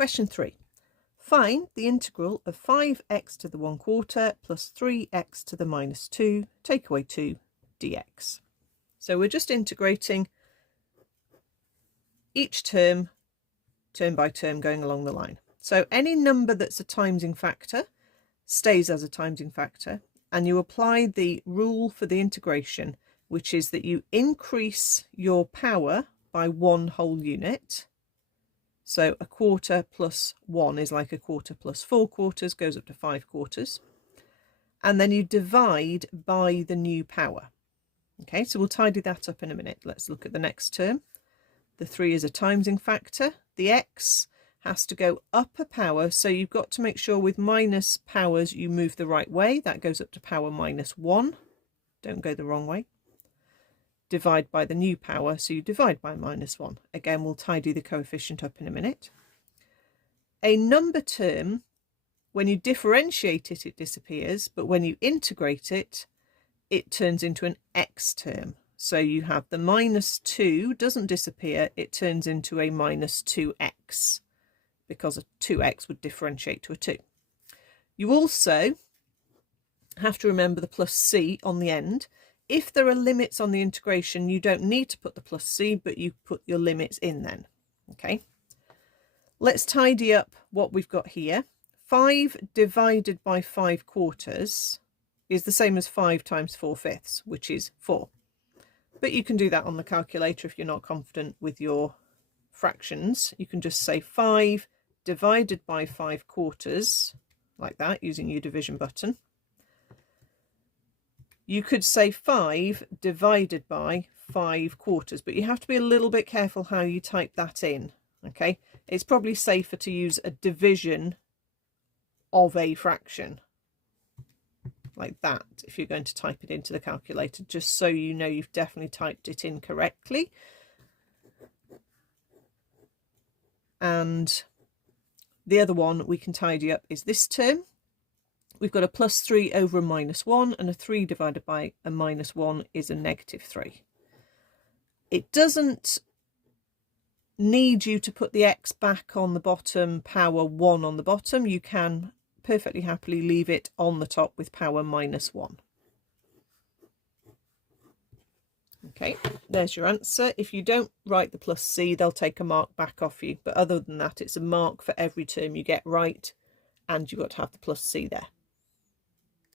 Question 3. Find the integral of 5x to the 1/4 plus 3x to the minus 2, take away 2 dx. So we're just integrating each term, term by term, going along the line. So any number that's a timesing factor stays as a timesing factor, and you apply the rule for the integration, which is that you increase your power by 1 whole unit. So 1/4 plus 1 is like 1/4 plus 4/4 goes up to 5/4. And then you divide by the new power. Okay, so we'll tidy that up in a minute. Let's look at the next term. The 3 is a timesing factor. The x has to go up a power, so you've got to make sure with minus powers you move the right way. That goes up to power minus 1. Don't go the wrong way. Divide by the new power, so you divide by minus 1. Again, we'll tidy the coefficient up in a minute. A number term, when you differentiate it, it disappears, but when you integrate it, it turns into an x term. So you have the minus 2 doesn't disappear, it turns into a minus 2x, because a 2x would differentiate to a 2. You also have to remember the plus c on the end. If there are limits on the integration, you don't need to put the plus c, but you put your limits in then. Okay, let's tidy up what we've got here. 5 divided by 5/4 is the same as 5 times 4/5, which is 4. But you can do that on the calculator if you're not confident with your fractions. You can just say 5 divided by 5/4, like that, using your division button. You could say 5 divided by 5/4, but you have to be a little bit careful how you type that in. Okay, it's probably safer to use a division of a fraction, like that, if you're going to type it into the calculator, just so you know you've definitely typed it in correctly. And the other one we can tidy up is this term. We've got a plus 3 over a minus 1, and a 3 divided by a minus 1 is a negative 3. It doesn't need you to put the x back on the bottom, power 1 on the bottom. You can perfectly happily leave it on the top with power minus 1. Okay, there's your answer. If you don't write the plus c, they'll take a mark back off you. But other than that, it's a mark for every term you get right, and you've got to have the plus c there.